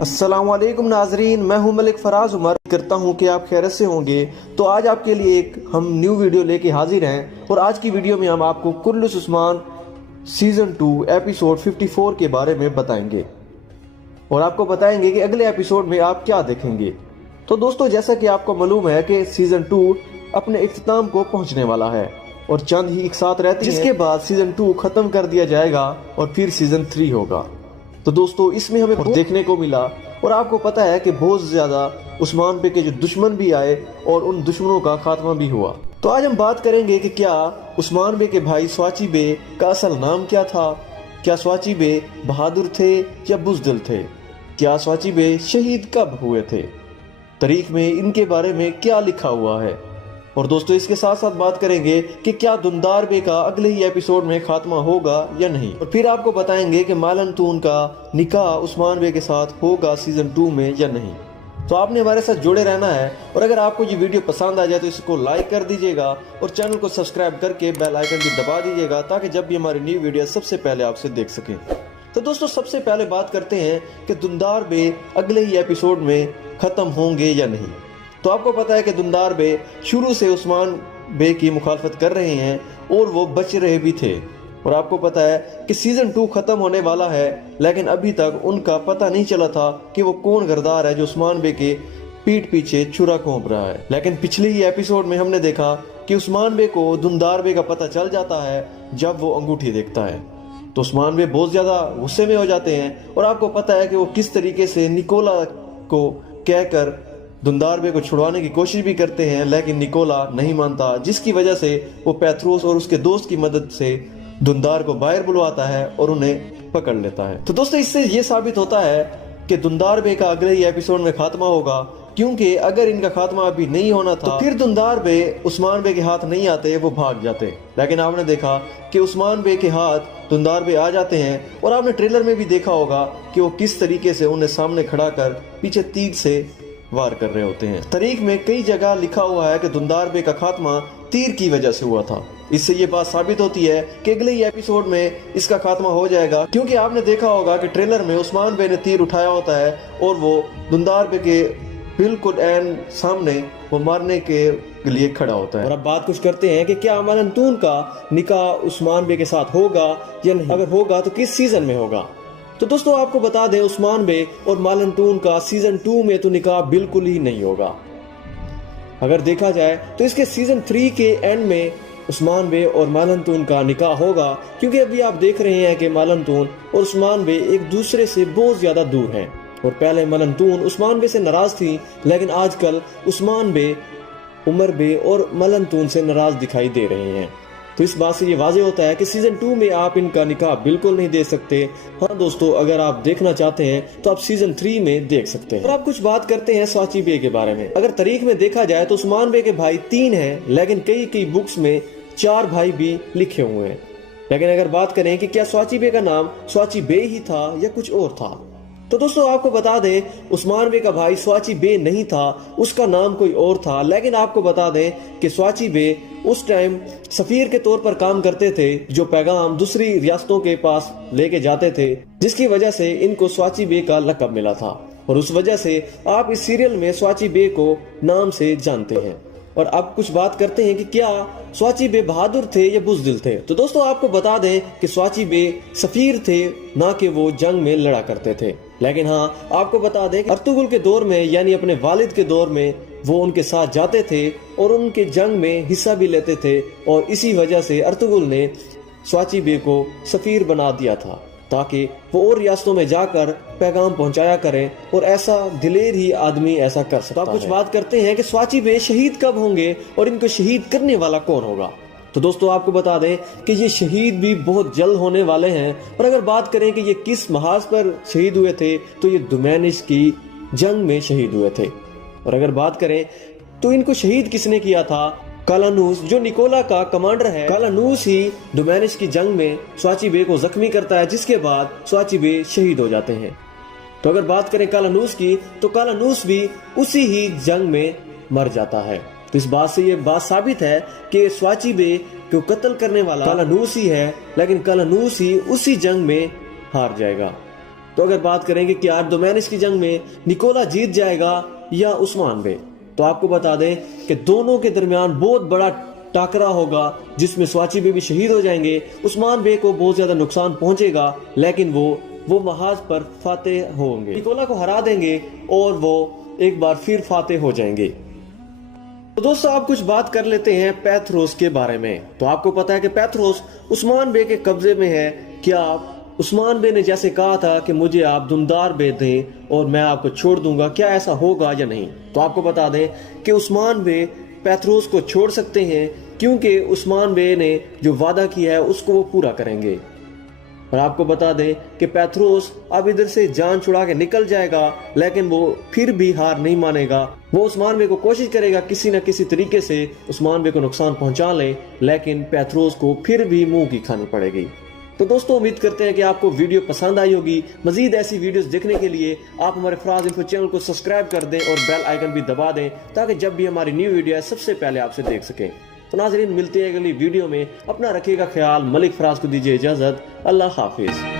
अस्सलामुअलैकुम नाजरीन, मैं हूं मलिक फराज उमर। करता हूं कि आप खैरियत से होंगे। तो आज आपके लिए एक हम न्यू वीडियो लेके हाजिर हैं और आज की वीडियो में हम आपको कुर्रतुल उस्मान सीजन 2 एपिसोड 54 के बारे में बताएंगे और आपको बताएंगे कि अगले एपिसोड में आप क्या देखेंगे। तो दोस्तों, जैसा कि आपको मालूम है कि सीजन 2 अपने इख्तिताम को पहुंचने वाला है और चंद ही एक साथ रहती है, जिसके बाद सीजन 2 खत्म कर दिया जाएगा और फिर सीजन 3 होगा। तो दोस्तों, इसमें हमें देखने को मिला और आपको पता है कि बहुत ज्यादा उस्मान पे के जो दुश्मन भी आए और उन दुश्मनों का खात्मा भी हुआ। तो आज हम बात करेंगे कि क्या उस्मान बे के भाई स्वाची बे का असल नाम क्या था, क्या स्वाची बे बहादुर थे या बुज़दिल थे, क्या स्वाची बे शहीद कब हुए थे, तारीख में इनके बारे में क्या लिखा हुआ है। और दोस्तों, इसके साथ साथ बात करेंगे कि क्या दुंदार बे का अगले ही एपिसोड में खात्मा होगा या नहीं। और फिर आपको बताएंगे कि मालन तून का निकाह उस्मान बे के साथ होगा सीजन 2 में या नहीं। तो आपने हमारे साथ जुड़े रहना है और अगर आपको ये वीडियो पसंद आ जाए तो इसको लाइक कर दीजिएगा और चैनल को सब्सक्राइब करके बेल आइकन भी दबा दीजिएगा ताकि जब भी हमारी न्यू वीडियो सबसे पहले आपसे देख सकें। तो दोस्तों, सबसे पहले बात करते हैं कि दुंदार बे अगले ही एपिसोड में खत्म होंगे या नहीं। तो आपको पता है कि दुंदार बे शुरू से उस्मान बे की मुखालफत कर रहे हैं और वो बच रहे भी थे। और आपको पता है कि सीजन 2 खत्म होने वाला है, लेकिन अभी तक उनका पता नहीं चला था कि वो कौन गरदार है जो उस्मान बे के पीठ पीछे छुरा घोंप रहा है। लेकिन पिछले ही एपिसोड में हमने देखा कि उस्मान बे को दुंदार बे का पता चल जाता है जब वो अंगूठी देखता है। तो उस्मान बे बहुत ज्यादा गुस्से में हो जाते हैं और आपको पता है कि वो किस तरीके से निकोला को कहकर दुंदार बे को छुड़वाने की कोशिश भी करते हैं, लेकिन निकोला नहीं मानता, जिसकी वजह से वो पैथ्रोस और उसके दोस्त की मदद से दुंदार को बाहर बुलवाता है और उन्हें पकड़ लेता है। तो दोस्तों, इससे ये साबित होता है कि दुंदार बे का अगले ही एपिसोड में खात्मा होगा, क्योंकि अगर इनका खात्मा अभी नहीं होना था तो फिर दुंदार बे उस्मान बे के हाथ नहीं आते, वो भाग जाते। लेकिन आपने देखा कि उस्मान बे के हाथ दुंदार बे आ जाते हैं और आपने ट्रेलर में भी देखा होगा कि वो किस तरीके से उन्हें सामने खड़ा कर पीछे तीर से वार कर रहे होते हैं। तारीख में कई जगह लिखा हुआ है कि दुंदार बे का खात्मा तीर की वजह से हुआ था। इससे ये बात साबित होती है कि अगले ही एपिसोड में इसका खात्मा हो जाएगा, क्योंकि आपने देखा होगा कि ट्रेलर में उस्मान बे ने तीर उठाया होता है और वो दुंदार बे के बिल्कुल एन सामने वो मारने के लिए खड़ा होता है। और अब बात कुछ करते हैं कि क्या मालन तून का निकाह उस्मान बे के साथ होगा या नहीं, अगर होगा तो किस सीजन में होगा। तो दोस्तों, आपको बता दें, उस्मान बे और मालन तून का सीजन 2 में तो निकाह बिल्कुल ही नहीं होगा। अगर देखा जाए तो इसके सीजन 3 के एंड में उस्मान बे और मालन तून का निकाह होगा, क्योंकि अभी आप देख रहे हैं कि मालन तून और उस्मान बे एक दूसरे से बहुत ज्यादा दूर हैं। और पहले मालन तून उस्मान बे से नाराज थी, लेकिन आजकल उस्मान बे उमर बे और मालन तून से नाराज दिखाई दे रहे हैं। तो इस बात से ये वाज़ेह होता है कि सीजन 2 में आप इनका निकाह बिल्कुल नहीं दे सकते। हाँ दोस्तों, अगर आप देखना चाहते हैं तो आप सीजन 3 में देख सकते हैं। और आप कुछ बात करते हैं स्वाची बे के बारे में। अगर तारीख में देखा जाए तो उस्मान बे के भाई 3 हैं, लेकिन कई बुक्स में 4 भाई भी लिखे हुए हैं। लेकिन अगर बात करें कि क्या स्वाची बे का नाम स्वाची बे ही था या कुछ और था, तो दोस्तों आपको बता दें, उस्मान बे का भाई स्वाची बे नहीं था, उसका नाम कोई और था। लेकिन आपको बता दें कि स्वाची बे उस टाइम सफीर के तौर पर काम करते थे, जो पैगाम दूसरी रियासतों के पास लेके जाते थे, जिसकी वजह से इनको स्वाची बे का लक़ब मिला था। और उस वजह से आप इस सीरियल में स्वाची बे को नाम से जानते हैं। और अब कुछ बात करते हैं कि क्या स्वाची बे बहादुर थे या बुज़दिल थे। तो दोस्तों, आपको बता दें कि स्वाची बे सफीर थे, ना कि वो जंग में लड़ा करते थे। लेकिन हाँ, आपको बता दें कि अर्तुगरुल के दौर में, यानी अपने वालिद के दौर में, वो उनके साथ जाते थे और उनके जंग में हिस्सा भी लेते थे। और इसी वजह से अर्तुगरुल ने स्वाची बे को सफीर बना दिया था, ताकि वो और रियासतों में जाकर पैगाम पहुंचाया करें। और ऐसा दिलेर ही आदमी ऐसा कर सकता है। तो आप कुछ बात करते हैं कि स्वाची बे शहीद कब होंगे और इनको शहीद करने वाला कौन होगा। तो दोस्तों, आपको बता दें कि ये शहीद भी बहुत जल्द होने वाले हैं। और अगर बात करें कि ये किस महाज पर शहीद हुए थे, तो ये दुमैनिश की जंग में शहीद हुए थे। और अगर बात करें तो इनको शहीद किसने किया था, कालानूस, जो निकोला का कमांडर है। कालानूस ही दुमैनिश की जंग में स्वाची बे को जख्मी करता है, जिसके बाद स्वाची बे शहीद हो जाते हैं। तो अगर बात करें कालानूस की, तो कालानूस भी उसी ही जंग में मर जाता है। तो इस बात से ये बात साबित है कि स्वाची बे को कत्ल करने वाला कालानूस ही है, लेकिन कालानूस ही उसी जंग में हार जाएगा। तो अगर बात करेंगे कि आर्दोमेनिस की जंग में निकोला जीत जाएगा या उस्मान बे, तो आपको बता दें कि दोनों के दरमियान बहुत बड़ा टाकरा होगा जिसमें स्वाची बे भी शहीद हो जाएंगे। उस्मान बे को बहुत ज्यादा नुकसान पहुंचेगा, लेकिन वो महाज पर फातेह होंगे, निकोला को हरा देंगे और वो एक बार फिर फातेह हो जाएंगे। तो दोस्तों आप कुछ बात कर लेते हैं पैथरोस के बारे में। तो आपको पता है कि पैथरोस उस्मान बे के कब्जे में है। क्या उस्मान बे ने जैसे कहा था कि मुझे आप दुमदार बे दें और मैं आपको छोड़ दूंगा, क्या ऐसा होगा या नहीं? तो आपको बता दें कि उस्मान बे पैथरोस को छोड़ सकते हैं, क्योंकि उस्मान बे ने जो वादा किया है उसको वो पूरा करेंगे। और आपको बता दें कि पैथरोस अब इधर से जान छुड़ा के निकल जाएगा, लेकिन वो फिर भी हार नहीं मानेगा। वो उस्मान बे को कोशिश करेगा किसी न किसी तरीके से उस्मान बे को नुकसान पहुंचा ले, लेकिन पैथरोस को फिर भी मुंह की खानी पड़ेगी। तो दोस्तों उम्मीद करते हैं कि आपको वीडियो पसंद आई होगी। मजीद ऐसी वीडियोस देखने के लिए आप हमारे फराज इन्फो चैनल को सब्सक्राइब कर दें और बेल आइकन भी दबा दें, ताकि जब भी हमारी न्यू वीडियो है सबसे पहले आपसे देख सकें। तो नाज़रीन मिलते हैं अगली वीडियो में। अपना रखिएगा ख्याल। मलिक फराज को दीजिए इजाजत। अल्लाह हाफिज।